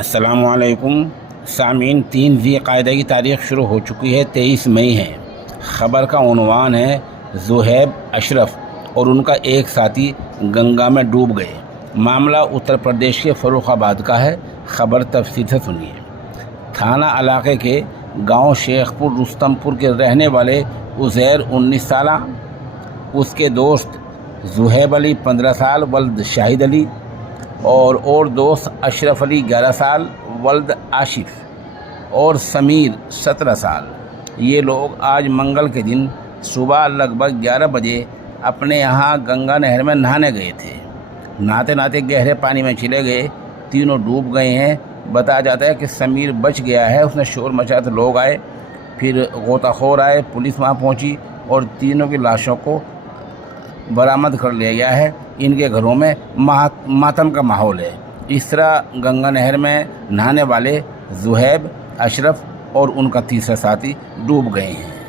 السلام علیکم سامعین، 3 ذی قعدہ کی تاریخ شروع ہو چکی ہے، 23 مئی ہے۔ خبر کا عنوان ہے زہیب اشرف اور ان کا ایک ساتھی گنگا میں ڈوب گئے۔ معاملہ اتر پردیش کے فروخ آباد کا ہے۔ خبر تفصیل سے سنیے۔ تھانہ علاقے کے گاؤں شیخ پور رستم پور کے رہنے والے عزیر 19 سالہ، اس کے دوست زہیب علی 15 سال ولد شاہد علی اور دوست اشرف علی 11 سال ولد آشف اور سمیر 17 سال، یہ لوگ آج منگل کے دن صبح لگ بھگ 11 بجے اپنے یہاں گنگا نہر میں نہانے گئے تھے۔ نہاتے نہاتے گہرے پانی میں چلے گئے، تینوں ڈوب گئے ہیں۔ بتایا جاتا ہے کہ سمیر بچ گیا ہے، اس نے شور مچایا تو لوگ آئے، پھر غوطہ خور آئے، پولیس وہاں پہنچی اور تینوں کی لاشوں کو برآمد کر لیا گیا ہے۔ ان کے گھروں میں ماتم کا ماحول ہے۔ اس طرح گنگا نہر میں نہانے والے زہیب اشرف اور ان کا تیسرا ساتھی ڈوب گئے ہیں۔